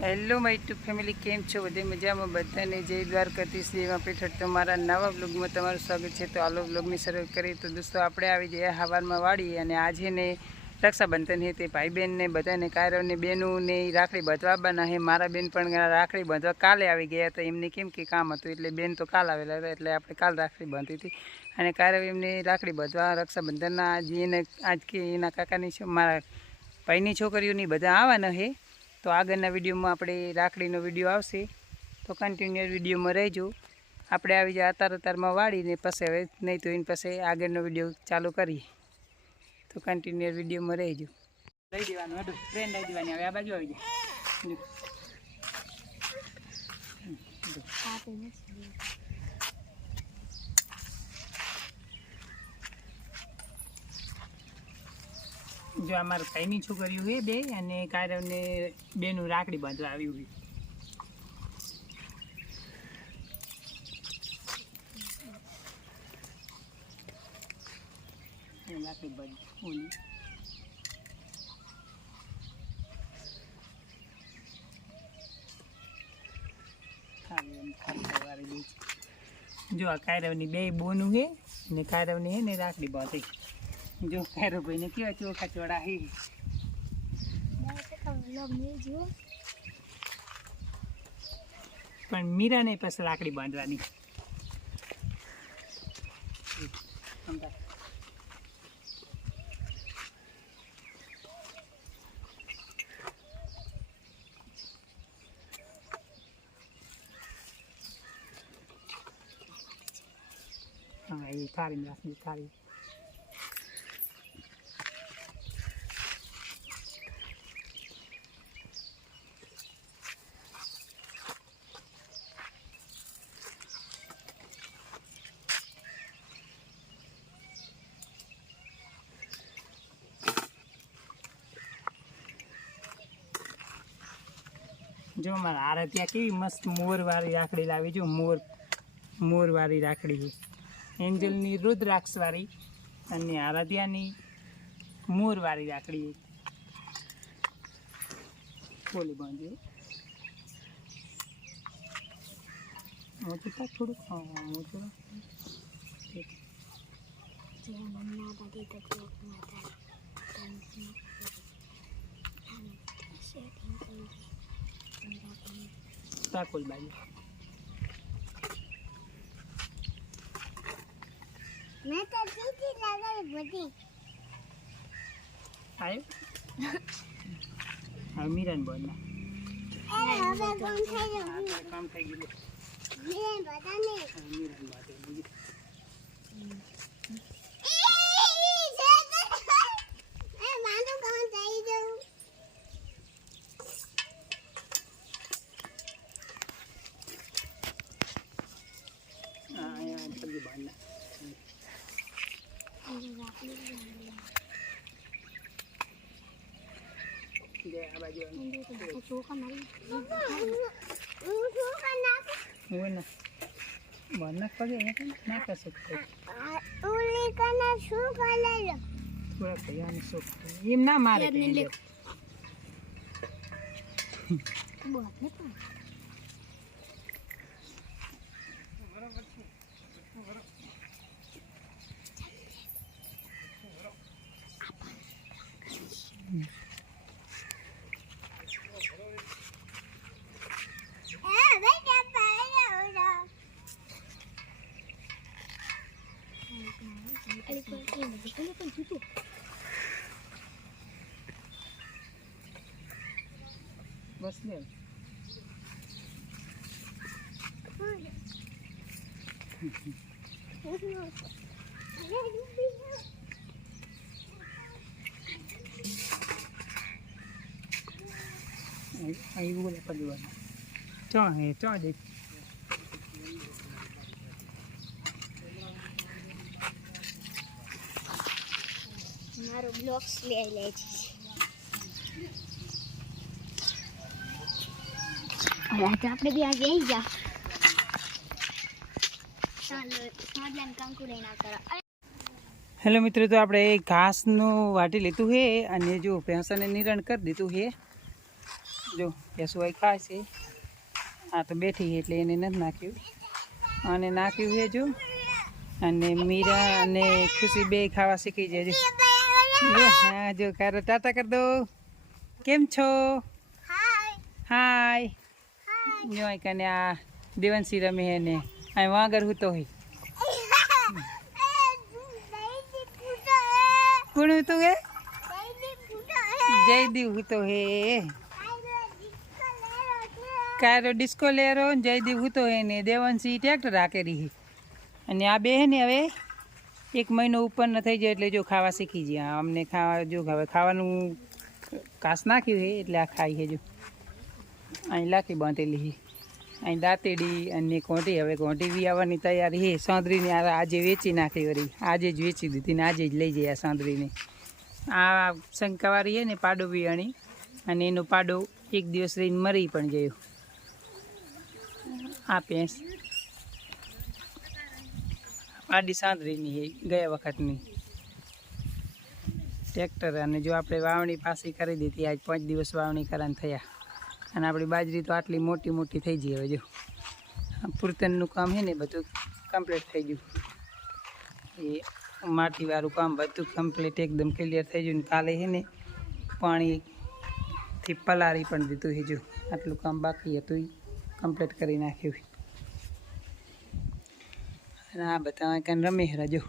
Hello my two family, કેમ છો? બધે મજામાં? બધાને જય દ્વારકાધીશ. દેવા પીઠળ તમારા નવા બ્લોગમાં તમારું સ્વાગત છે. તો આલો બ્લોગની શરૂઆત કરીએ. તો દોસ્તો, આપણે આવી જઈએ હવારમાં વાળી અને આજે ને રક્ષાબંધન હે તે ભાઈ બહેનને બધાને કાયરોને બહેનોને રાખડી બંધવાબાના હે. મારા બેન પણ રાખડી બાંધવા કાલે આવી ગયા હતા. એમને કેમ કે કામ હતું એટલે બેન તો કાલ આવેલા હતા, એટલે આપણે કાલ રાખડી બાંધી હતી. અને કાયરવ એમને રાખડી બાંધવા રક્ષાબંધનના આજે એને આજ કે એના કાકાની મારા ભાઈની છોકરીઓની બધા આવવાના છે તો આગળના વિડીયોમાં આપણે રાખડીનો વીડિયો આવશે. તો કન્ટિન્યુઅર વિડીયોમાં રહેજો. આપણે આવી જાય અતાર અતારમાં વાળીને પછી હવે નહીં તો એની પાસે આગળનો વીડિયો ચાલુ કરીએ. તો કન્ટિન્યુઅર વિડીયોમાં રહેજો. લઈ દેવાનું હતું ટ્રેન લઈ દેવાની. હવે આ બાજુ આવી જાય. જો અમારા ભાઈની છોકરીઓ છે બે, અને કારવને બેનું રાખડી બાંધવા આવ્યું એ રાખડી બાંધી. જો આ કાયરવની બે બોનું છે ને કાયરવની હે ને રાખડી બાંધી. જો કાયરવ ભાઈને કેવા ચોખા ચોડા છે પણ મીરાને પછી લાકડી બાંધવાની સમજા. હા, એ થાળી રાખી થાળી જો મારા હારે ત્યાં કેવી મસ્ત મોરવાળી રાખડી લાવી, જો મોર, મોરવાળી રાખડી એન્જલની રુદ્રાક્ષવાળી અને આરાધ્યાની મોરવાળી રાખડી બોલી બાંધ્યું મોટું થાય થોડુંક? તાકોલ બાજુ મેં તો કીધી લગાવી બધી આવ્યો હવે મીરાન બોલના અરે હવે કોણ થઈ ગયું કામ થઈ ગયું મેં બધાને મીરાન બાજુ એ માનું કોણ થઈ ગયું હા અહીંયા પલ્લી બાંધના જે આ બાજુ આવી. હું શું કરી નાખું હોય ને બાંધ નાખ પગે અહીંયા ના કરશે થોડાક ઉલી કને શું કરી લો ભૈયાને શોખ એમ ના મારે બોલ ને બોલે પલ્લી બાંધ ચો હે ચો દે. મારો બ્લોક્સ લઈ લે છે હવે તો આપણે બી આજે આવી જા હેલો મિત્રો તો આપણે ઘાસનું વાટી લીધું છે અને જો ભેંસાને નિરણ કરી દીધું છે. જો યશુભાઈ ખાય છે. આ તો બેઠી એટલે એને નથી નાખ્યું. અને નાખ્યું છે જો. અને મીરા અને ખુશી બે ખાવા શીખી જાય હા જો કારો ટાટા કરી દો. કેમ છો? હાય હાય હાય જો અહીં કને આ દેવનસી રમે હે ને. અહીં વાગર હું તો હોય કોણ હું તો હે? જયદીપ હું હે. કારો ડિસ્કો લેરો ને જયદીપ હું ને. દેવનસી ટ્રેક્ટર રાખેલી હે. અને આ બે હે ને હવે એક મહિનો ઉપર ન થઈ જાય એટલે જો ખાવા શીખી ગયા અમને ખાવા જો હવે ખાવાનું કાસ નાખ્યું છે એટલે આ ખાઈ છે જો. અહીં લાખી બાંધેલી અહીં દાંતેડી અને કોંટી હવે કોંટી બી આવવાની તૈયારી છે સાંદરીને આજે વેચી નાખી વળી. આજે જ વેચી દીધી ને આજે જ લઈ જઈ આ સાંદરીને. આ શંકાવારી છે ને પાડો બી અણી અને એનો પાડો એક દિવસ રહીને મરી પણ ગયો. આ ભેંસ. આડી સાંદરીની હે, ગયા વખતની. ટ્રેક્ટર અને જો આપણે વાવણી પાછી કરી દીધી, આજ પાંચ દિવસ વાવણી કરવાના થયા. અને આપણી બાજરી તો આટલી મોટી મોટી થઈ ગઈ હવે જો. પૂરતનનું કામ છે ને બધું કમ્પ્લીટ થઈ ગયું. એ માટીવાળું કામ બધું કમ્પ્લીટ એકદમ ક્લિયર થઈ ગયું ને કાલે છે ને પાણીથી પલાળી પણ દીધું છે જો. આટલું કામ બાકી હતું કમ્પ્લીટ કરી નાખ્યું અને આ બધા કંઈ રમે હરા જો.